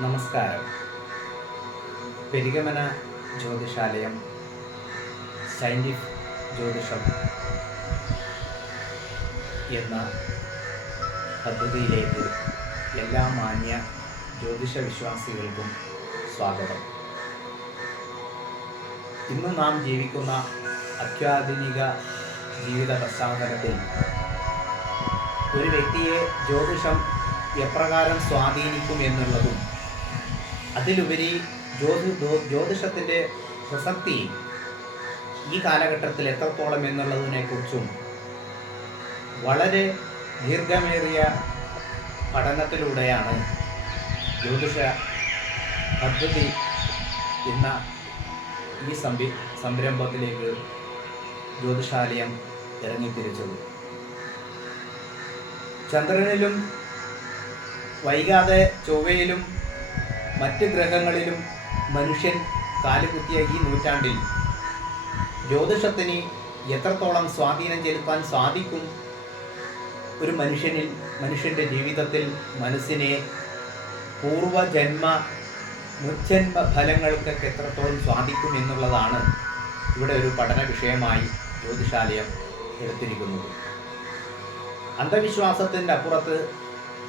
നമസ്കാരം. പെരിഗമന ജ്യോതിഷാലയം സയൻറ്റിഫിക് ജ്യോതിഷം എന്ന പദ്ധതിയിലേക്ക് എല്ലാ മാന്യ ജ്യോതിഷ വിശ്വാസികൾക്കും സ്വാഗതം. ഇന്ന് നാം ജീവിക്കുന്ന അത്യാധുനിക ജീവിത പശ്ചാത്തലത്തിൽ ഒരു വ്യക്തിയെ ജ്യോതിഷം എപ്രകാരം സ്വാധീനിക്കും എന്നുള്ളതും അതിലുപരി ജ്യോതിഷത്തിൻ്റെ പ്രസക്തി ഈ കാലഘട്ടത്തിൽ എത്രത്തോളം എന്നുള്ളതിനെക്കുറിച്ചും വളരെ ദീർഘമേറിയ പഠനത്തിലൂടെയാണ് ജ്യോതിഷ പദ്ധതി എന്ന ഈ സംരംഭത്തിലേക്ക് ജ്യോതിഷാലയം ഇറങ്ങിത്തിരിച്ചത്. ചന്ദ്രനിലും വൈകാതെ ചൊവ്വയിലും മറ്റ് ഗ്രഹങ്ങളിലും മനുഷ്യൻ കാലുകുത്തിയ ഈ നൂറ്റാണ്ടിൽ ജ്യോതിഷത്തിന് എത്രത്തോളം സ്വാധീനം ചെലുത്താൻ സാധിക്കും, ഒരു മനുഷ്യൻ്റെ ജീവിതത്തിൽ മനസ്സിനെ മുജ്ജന്മ ഫലങ്ങൾക്കൊക്കെ എത്രത്തോളം സ്വാധീനിക്കും എന്നുള്ളതാണ് ഇവിടെ ഒരു പഠന വിഷയമായി ജ്യോതിഷാലയം എടുത്തിരിക്കുന്നത്. അന്ധവിശ്വാസത്തിൻ്റെ അപ്പുറത്ത്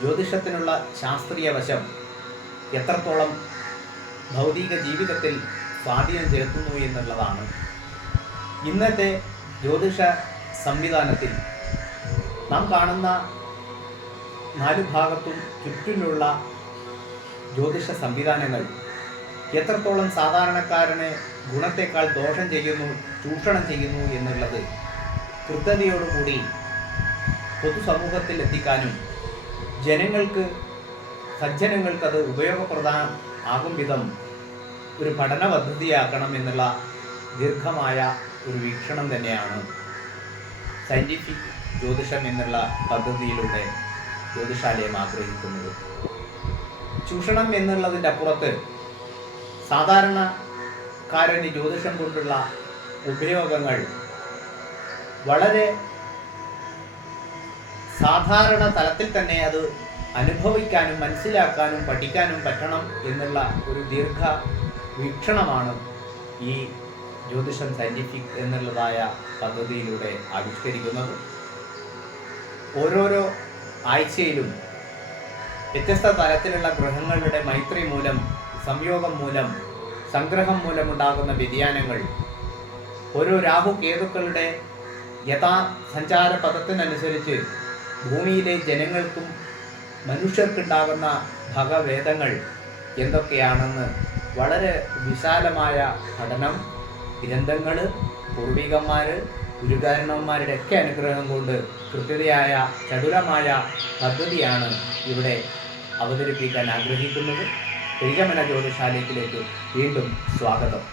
ജ്യോതിഷത്തിനുള്ള ശാസ്ത്രീയ വശം എത്രത്തോളം ഭൗതിക ജീവിതത്തിൽ സ്വാധീനം ചെലുത്തുന്നു എന്നുള്ളതാണ് ഇന്നത്തെ ജ്യോതിഷ സംവിധാനത്തിൽ നാം കാണുന്ന 4 ഭാഗത്തും ചുറ്റിലുള്ള ജ്യോതിഷ സംവിധാനങ്ങൾ എത്രത്തോളം സാധാരണക്കാരനെ ഗുണത്തേക്കാൾ ദോഷം ചെയ്യുന്നു, ചൂഷണം ചെയ്യുന്നു എന്നുള്ളത് കൃത്യതയോടുകൂടി പൊതുസമൂഹത്തിൽ എത്തിക്കാനും സജ്ജനങ്ങൾക്ക് അത് ഉപയോഗപ്രദം ആകും വിധം ഒരു പഠന പദ്ധതിയാക്കണം എന്നുള്ള ദീർഘമായ ഒരു വീക്ഷണം തന്നെയാണ് സയൻറ്റിഫിക് ജ്യോതിഷം എന്നുള്ള പദ്ധതിയിലൂടെ ജ്യോതിഷാലയം ആഗ്രഹിക്കുന്നത്. ചൂഷണം എന്നുള്ളതിൻ്റെ അപ്പുറത്ത് സാധാരണക്കാരന് ജ്യോതിഷം കൊണ്ടുള്ള ഉപയോഗങ്ങൾ വളരെ സാധാരണ തലത്തിൽ തന്നെ അത് അനുഭവിക്കാനും മനസ്സിലാക്കാനും പഠിക്കാനും പറ്റണം എന്നുള്ള ഒരു ദീർഘ വീക്ഷണമാണ് ഈ ജ്യോതിഷം സയൻറ്റിഫിക് എന്നുള്ളതായ പദ്ധതിയിലൂടെ ആവിഷ്കരിക്കുന്നത്. ഓരോരോ ആഴ്ചയിലും വ്യത്യസ്ത തലത്തിലുള്ള ഗ്രഹങ്ങളുടെ മൈത്രി മൂലം, സംയോഗം മൂലം, സംഗ്രഹം മൂലമുണ്ടാകുന്ന വ്യതിയാനങ്ങൾ, ഓരോ രാഹുകേതുക്കളുടെ സഞ്ചാര പദത്തിനനുസരിച്ച് ഭൂമിയിലെ ജനങ്ങൾക്കും മനുഷ്യർക്കുണ്ടാകുന്ന ഭഗവേദങ്ങൾ എന്തൊക്കെയാണെന്ന് വളരെ വിശാലമായ പഠനം, ഗ്രന്ഥങ്ങൾ, പൂർവികന്മാർ, ഗുരുകാരണവന്മാരുടെ ഒക്കെ അനുഗ്രഹം കൊണ്ട് കൃത്യതയായ ചടുലമായ പദ്ധതിയാണ് ഇവിടെ അവതരിപ്പിക്കാൻ ആഗ്രഹിക്കുന്നത്. പെരിഗമന ജ്യോതിഷാലയത്തിലേക്ക് വീണ്ടും സ്വാഗതം.